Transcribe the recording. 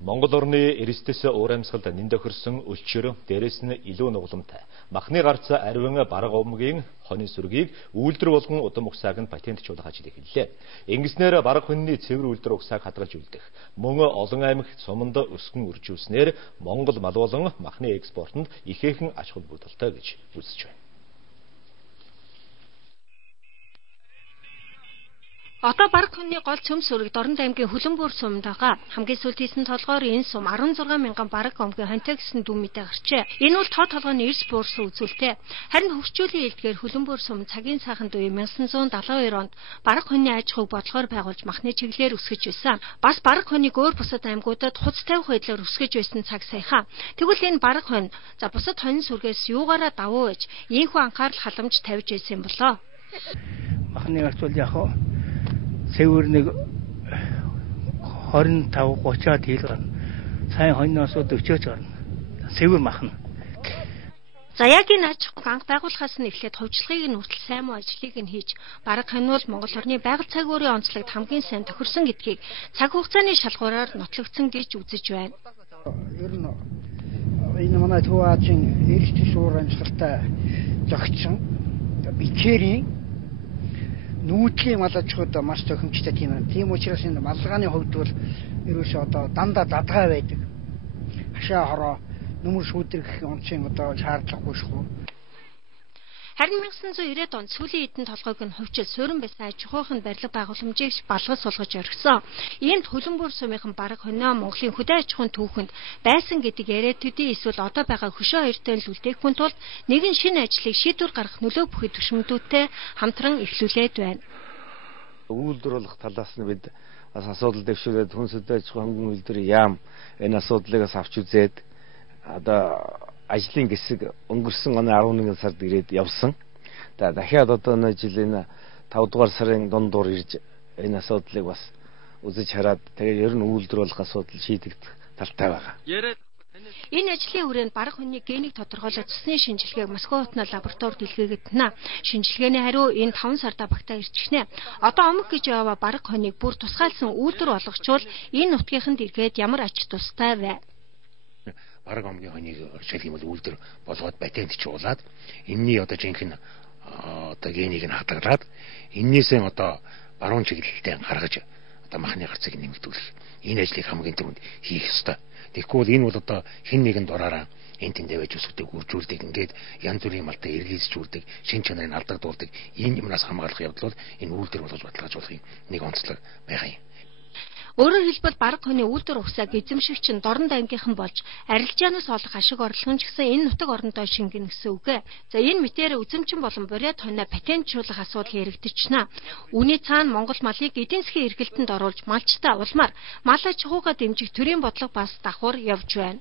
Монгол орны эрсдэс уур амьсгалд нэн тохирсон өлчөр, дээрэс нь илүү нугламтай. Махны гарц арвин бараг омгийн хонин сүргийг үйлдвэр болгон удам угсааг нь патентжуулах ажил эхэллээ. Ингэснээр бараг хонины цэвэр үйлдвэр угсааг хадгалж үлдэх. Мөн олон аймагт суманд өсгөн үржүүлснээр Монгол мал болон махны экспортод ихээхэн ач холбогдолтой гэж үзэж байна. Одоо бараг хонины гол цөм сүрэг Дорнод аймгийн Хөлбөмбөр сумд байгаа. Хамгийн сүүлд хийсэн толгойр энэ сум 16 мянган бараг омгийн хонтой гэсэн дүн мэдээ гарчээ. Энэ бол тоо толгойн эрс буурсан үзүүлэлт. Харин хөгжүүллийн элдгээр Хөлбөмбөр сум цагийн сайханд үе 1972 онд бараг хонины аж ахуйг бодлогоор байгуулж махны чиглэлээр өсгөж байсан. Бас бараг хоныг өөр бусад аймагуудад хуц тавих байдлаар өсгөж байсан цаг саяхан. Тэгвэл энэ бараг хонь бусад хонин сүргээс юугаараа давуу ээж ийхүү анхаарал халамж тавьж байсан юм болоо. Махны гарцвал яг цэвэр нэг 25-30-аад хил гарна. Сайн хоньноос 40-ч гарна. Цэвэр махна. За яг энэ аж ахуйг анх байгуулахаас нь эхлээд хувьчлагыг нь хүртэл сайн муу ажлыг нь хийж, бараг хонь бол Монгол орны байгаль цаг уурын онцлогт хамгийн сайн тохирсон гэдгийг цаг хугацааны шалгуураар нотлогдсон гэж үзэж байна. Ер нь энэ манай Төваажийн эрсдэс уур амьсгалтай зохицсон бичээрийн нүүдлийн мал аж ахуйд маш тохиомжтой тийм байна. Тийм учраас энэ маллагааны хувьд бол ерөөсөө одоо дандаа дадгай байдаг. Хашаа хороо нүмер шүүдрэх онцгийн одоо шаардлагагүй шүү. Харин 1990-ад онд сүүлийн эдэн толгойг нь хувьчил суурин байсан аж ахуйн барилга байгууламжийг балгаж сулгаж орхисон. Иймд Хөлбөмбөр сумынхан бараг хоньоо Монголын хөдөө аж ахуйн түүхэнд байсан гэдэг яриа төдий эсвэл одоо байгаа хөшөө хоёртой л үлдээхгүй тул нэгэн шинэ ажлыг шийдвэр гаргах нөлөө бүхий төшмөдүүдтэй хамтран эхлүүлээд байна. Үйлдвэр болох талаас нь бид бас асуудал дэвшүүлээд хүн хөдөө аж ахуйн хөнгөн үйлдвэрийн яам энэ асуудлыг авч үзээд одоо ажлын хэсэг өнгөрсөн оны 11 сард ирээд явсан. Дахиад одоо энэ жилийн 5 дугаар сарын дундуур ирж энэ асуудлыг бас үзэж хараад тэгээд ер нь үйлдвэр болох асуудал шийдэгдэх талтай байгаа. Энэ ажлын хүрээнд бараг хоньны генийг тодорхойлох цэсний шинжилгээг Москва хотны лабораторид дэлгээгдэнэ. Шинжилгээний хариу энэ 5 сарда багтаа ирчихнэ. Одоо омог гэж яваа бараг хоньыг бүр тусгаалсан үйлдвэр болгочвол энэ нутгийнханд иргээд ямар ач тустай вэ? Бараг омгийн хоньыг жишээлх юм бол үйлдвэр болгоод патентжуулаад энэний одоо жинхэнэ одоо генийг нь хадгалаад эннээсээ одоо баруун чиглэлтэй гаргаж одоо махны гарцыг нэмэгдүүлэх энэ ажлыг хамгийн түрүүнд хийх ёстой. Тэгэхгүй бол энэ бол одоо хэн нэгэн дураараа энэ тэндээ байж өсгдөг, үржүүлдэг ингээд янз бүрийн малтай эргэлзжүүлдэг, шин чанарыг алдагдуулдаг энэ юмнаас хамгаалах явдал бол энэ үйлдвэр болгож баталгаажуулахын нэг онцлог байгаа юм. Өөрөөр хэлбэл бараг хоньны үйлдвэр угсааг эзэмшигч нь Дорнод аймгийнхан болж арилжаанаас олох ашиг орлого нь ч гэсэн энэ нутаг орондоо шингэнэ гэсэн үг. За энэ мэтээр үзэмчин болон буряд хоньоо патентжуулах асуудал яригдчихна. Үүний цаана Монгол малыг эдийн засгийн эргэлтэнд оруулж малчтай улмаар мал аж ахуйгаа дэмжих төрийн бодлого бас давхар явж байна.